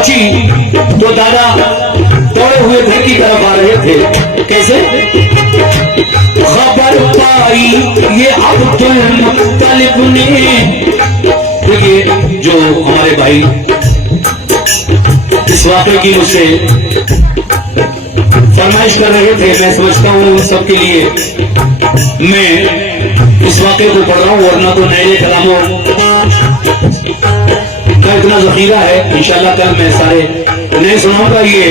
पहुंची तो दादा दौड़े हुए घर की तरफ आ रहे थे। कैसे? खबर पाई ये अब्दुल मुत्तलिब ने। देखिए जो हमारे भाई इस वाक़े की मुझसे फरमाइश कर रहे थे, मैं समझता हूँ उन सबके लिए मैं इस वाक़े को पढ़ रहा हूँ, वरना तो नए कलामों का इतना जखीरा है। इंशाल्लाह कल मैं सारे नए सुनाऊंगा। ये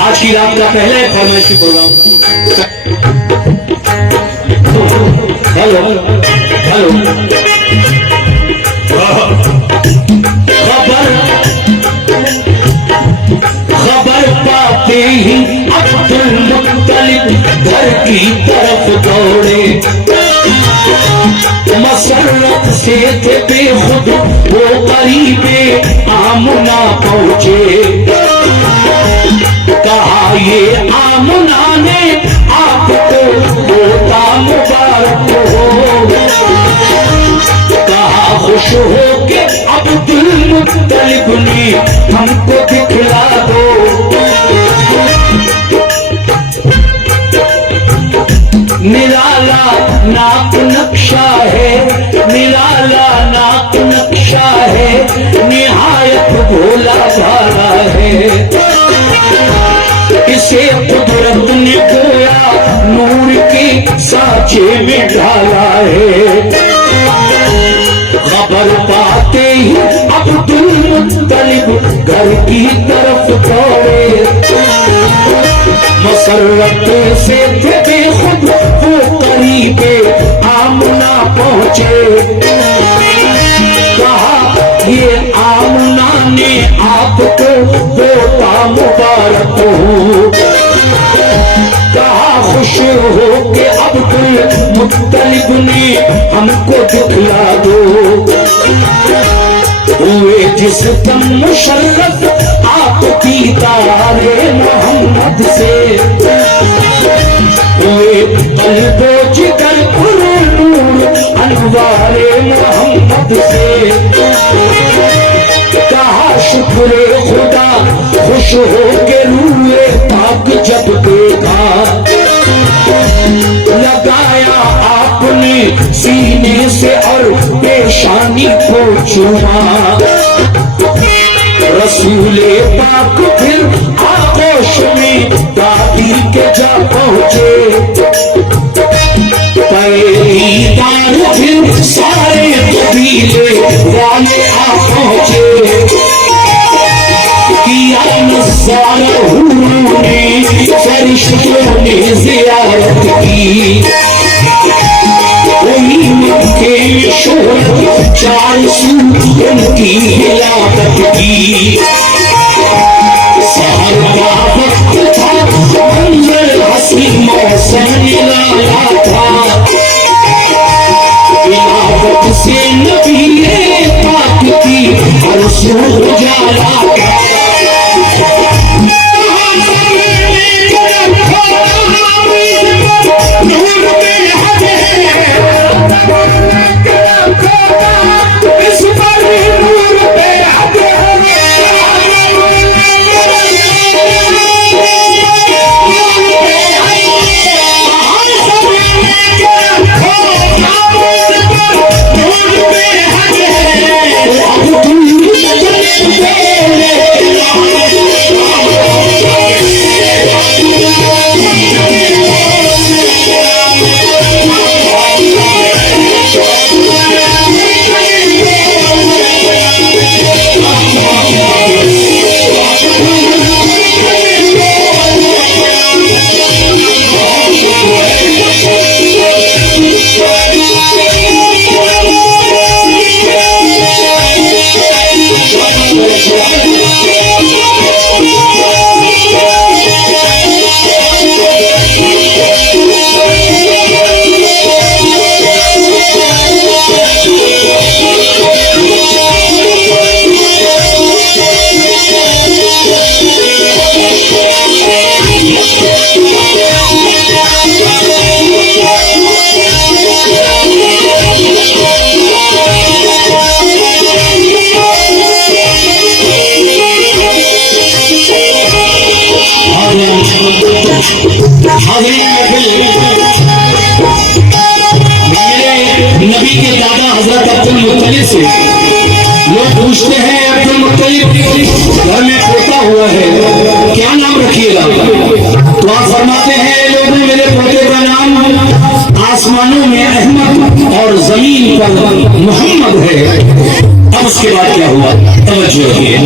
आज की रात का पहला एक फरमाइशी प्रोग्राम। हेलो हेलो, खबर पाते ही अब्दुल मुत्तलिब घर की तरफ दौड़े। मसरत से थे बेखुद वो करीबे आमना पहुंचे। कहा ये आमना ने आपको होता मुबारक हो। कहा खुश हो के अब्दुल मुत्तलिब ने हमको दिखला दो। निराला नाक नक्शा है, निराला नाक नक्शा है, निहायत भोला भाला है। इसे कुदरत ने गोया नूर के सांचे में ढाला है। खबर पाते ही अब्दुल मुत्तलिब घर की तरफ दौड़े। मसरत से थे बेखुद वो करीबे आमना पहुंचे। कहा ये आमना ने आपको होता मुबारक हो। कहा खुश हो के अब्दुल मुत्तलिब ने हमको दिखला दो। हुए जिस दम मुशर्रफ आप दीदारे मोहम्मद से। हुए कल्बो जिगर पुरे नूर अनवारे मोहम्मद से। कहा शुक्र खुदा खुश हो के रूए पाक जब देखा। लगाया आपने सीने से और पेशानी को चूमा। रसूले पाक फिर आगोश में दादी के जा पहुंचे। पहरेदार फिर सारे कबीले वाले आ पहुंचे। किया नज़ारा हुरों ने फरिश्तों ने ज़ियारत की। वही मक्के में शोहरत चार सू उनकी हिलाकत की। सहर का वक्त था, मंजर हसी मौसम निराला था। इलावत से नबी ने पाक की हर सू उजाला था। मुत्तलिब से लोग पूछते हैं अब्दुल मुत्तलिब घर में पोता हुआ है, क्या नाम रखिएगा? तो आप फरमाते हैं लोगों, मेरे पोते का नाम आसमानों में अहमद और जमीन पर मोहम्मद है। अब उसके बाद क्या हुआ, तवज्जो रखिए।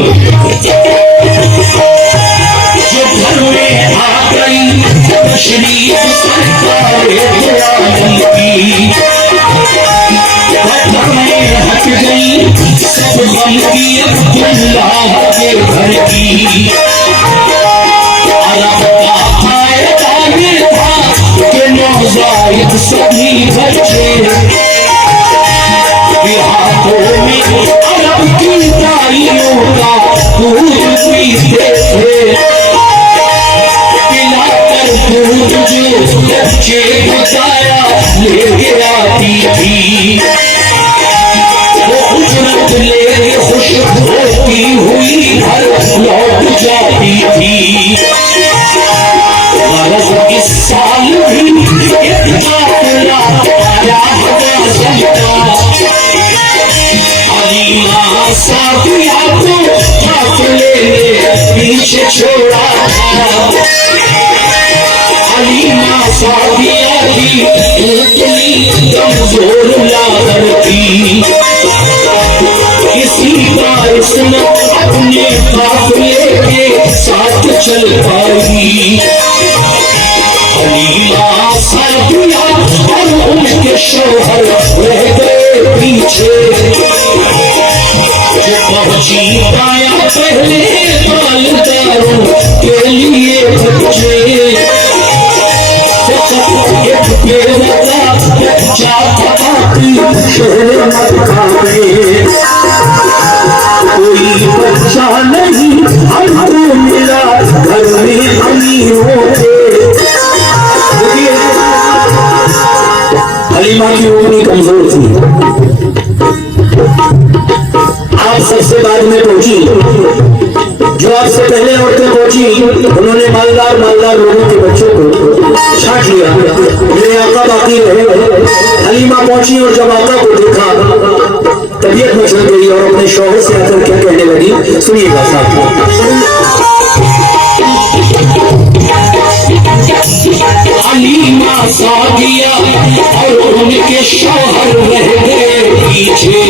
जो घर में आ गई तशरीफ सरकारे दो आलम की, हट गई सब गम की अब्दुल्लाह के घर की। अरब का फायदा ये था कि नौज़ायद सभी बच्चे हाथों में अरब की ताइयों का दूध पीते थे। पिलाकर दूध जो बच्चे बताया लेके आती थी, ले खुश होती हुई घर लौट जाती थी। बरस इस साल भी एक काफिला आया अलीमा सादिया को काफिले ने पीछे छोड़ा था। अलीमा सादिया की इतनी कमजोर लागर थी, किसी बारिश न अपने काफिले के साथ चल पाई। अलीमा सादिया और उनके शौहर रह गए पीछे। जो पहुंची पाया पहले मालदारों के लिए बच्चे, एक बेवजह बच्चा शहर मक्का में कोई बच्चा नहीं हमको मिला घर में अमीरों के। हलीमा की उम्र कमजोर थी, आप सबसे बाद में पहुंची। जो आपसे पहले औरतें पहुंची उन्होंने मालदार लोगों के बच्चों को छांट लिया, मेरे आका बाकी रहे। हलीमा पहुंची और जब आका को देखा तबीयत मचल गई और अपने शौहर से आकर क्या कहने लगी, सुनिएगा साहब। हलीमा सादिया और उनके शौहर रह गए पीछे।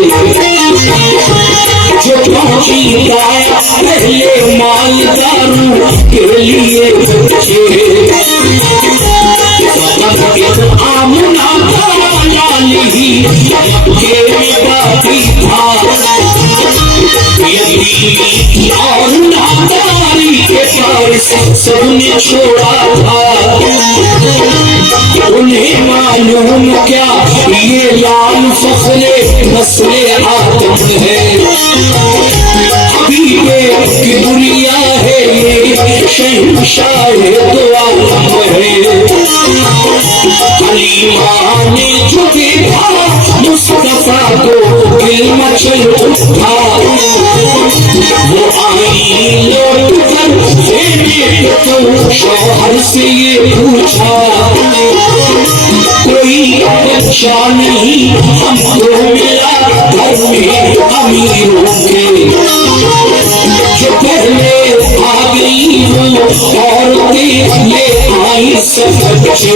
जो पहुंची पाया पहले मालदारों के लिए बच्चे, आमना लाली के बाती था और नादारी के पास सबने छोड़ा था। उन्हें मालूम क्या ये लाल फखरे मसले आदम है, हबीबे की दुनिया है ये शहंशाह दो आलम है। हलीमा ने जो देखा मुस्तफा को दिल मचल उठा। वो आई लौट कर शौहर से ये पूछा, कोई बच्चा नहीं हमको मिला घर में अमीरों के। जो पहले आ गई वो औरतें ले आई सब बच्चे।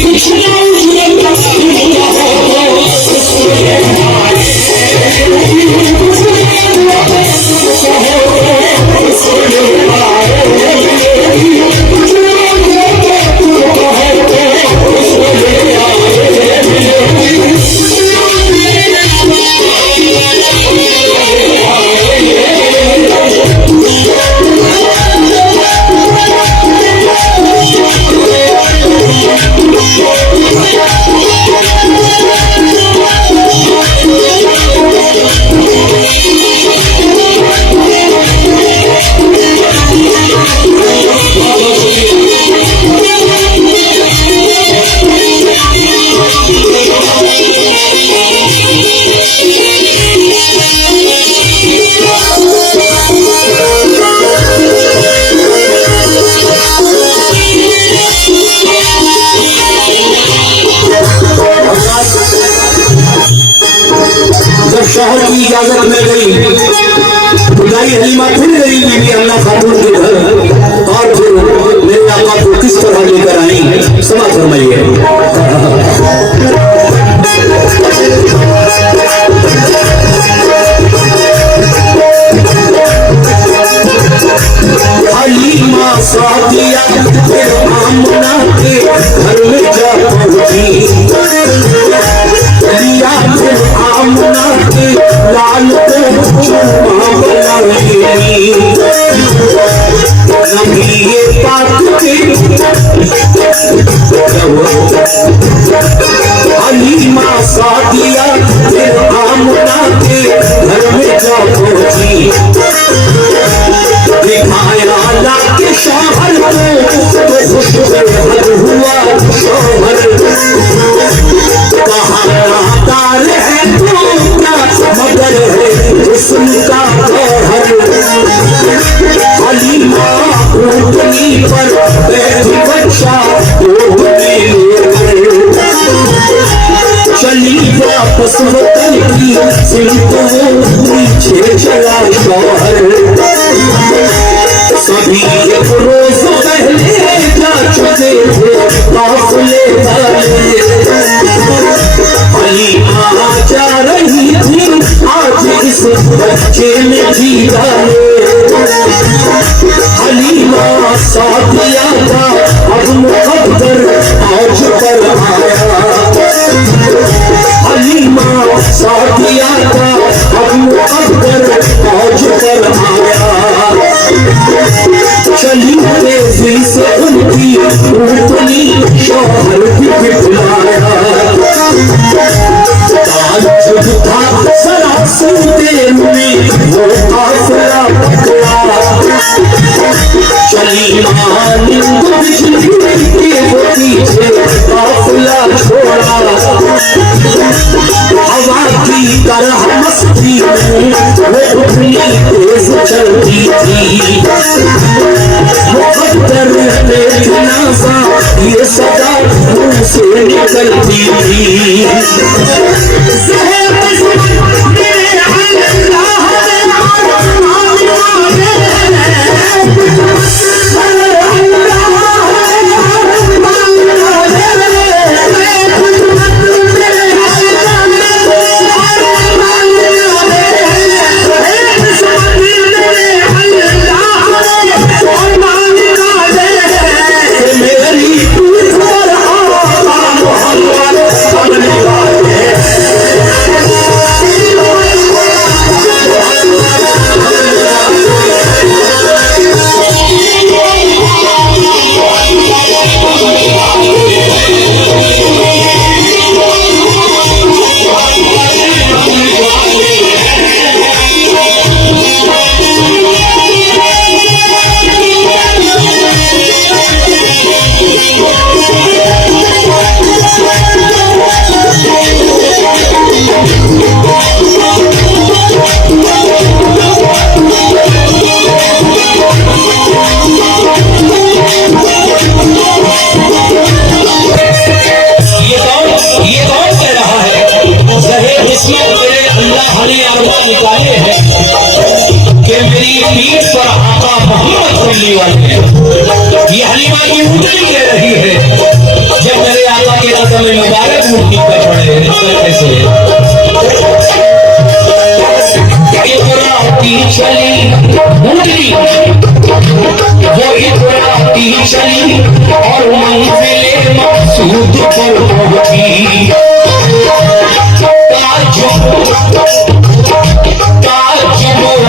कुछ चली बीबी अल्लाह खातून के घर और फिर मेरे आका को किस तरह लेकर आई, समा फरमाइए। हलीमा सादिया फिर आमना के घर में जा पहुंची, लिया फिर आमना के लाल को चुम्मा बनाई, नबी पाक के हलीमा सादिया फिर आमना के घर में जा पहुंची, दिखाया अल्लाह के शौहर को तो खुश हुआ शौहर, कहा नादार है तो क्या मगर है उसका गौहर, हलीमा ऊँटनी पर बैठी बच्चा ओढ़ने लेकर चली वापस वतन की सिमत पीछे चला शौहर, सभी एक रोज पहले जा चुके थे काफिले वाले, हलीमा जा रही थी आज इस बच्चे में जी डाले, हलीमा सादिया का अब मुकद्दर आज पर आया, हलीमा सादिया का अब मुकद्दर आज पर आया, चली तेजी से उनकी ऊँटनी शौहर भी बिठलाया, ताज्जुब था सरा सुनते में वो काफिला पकड़ा, चली नींद बिजली के वो पीछे काफिला छोड़ा, हवा की तरह मस्ती में वो उतनी तेज चलती थी, मुकद्दर देखना सा ये सदा मुंह से निकलती थी, निकाले हैं कि मेरी पीठ पर आका मोहम्मद खुलने वाले हैं, ये हलीमा की ऊँटनी कह रही है, जब मेरे आका के कदम मुबारक ऊँटनी पर पड़े कैसे इतराती चली ऊँटनी, वो इतराती चली और मंजिले मकसूद पर पहुंची,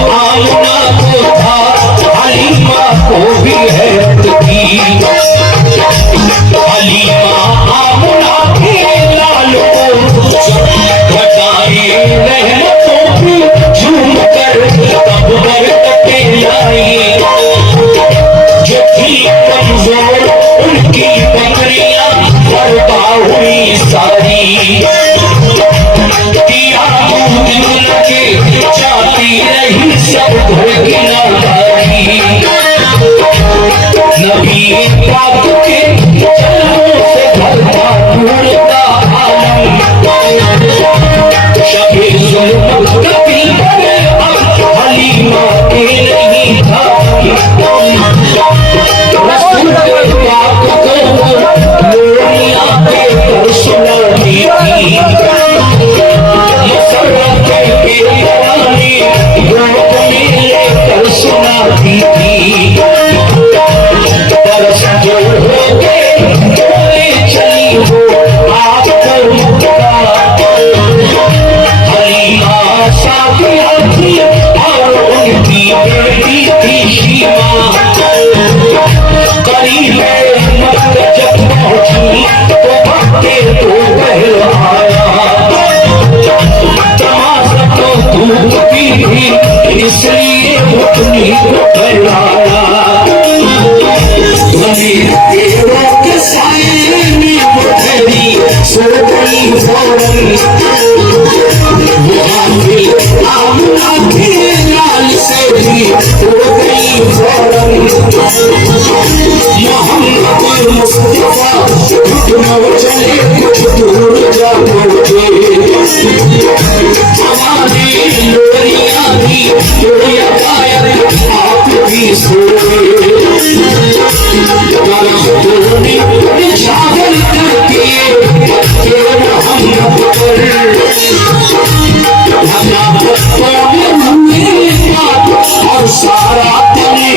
आमना को था हलीमा को भी हैरत की, हलीमा आमना के लालो घटाए रहमतों की झूम कर तब बरकते लाई, जो थी कमजोर उनकी पकड़ियां बर्बा हुई सारी, चाहती रही सब धोगिना बारी, नबी पाक के चरणों से भरता ढूंढता आलम, शबे जुल्म कभी हलीमा के नहीं था करती थी, तरस जो हो गए बोले चली हो आप पर मुक्का। हलीमा सादिया थी और उनकी बेटी थी शीमा। करीब मत जब पहुंची तो भक्ते को बहलाया, तमाशा तो धूप की थी इसलिए उतनी को फैलाया। पेड़ों के साए में ठहरी सो गई फौरन, आमना के लाल से भी हो गई फौरन। मोहम्मद मुस्तफा घुटनों चले कुछ दूर जा पहुंचे, हमारी लोरियां भी लोरियां गायब आप भी सोए। निछावर करके मोहम्मद पर और सारा तने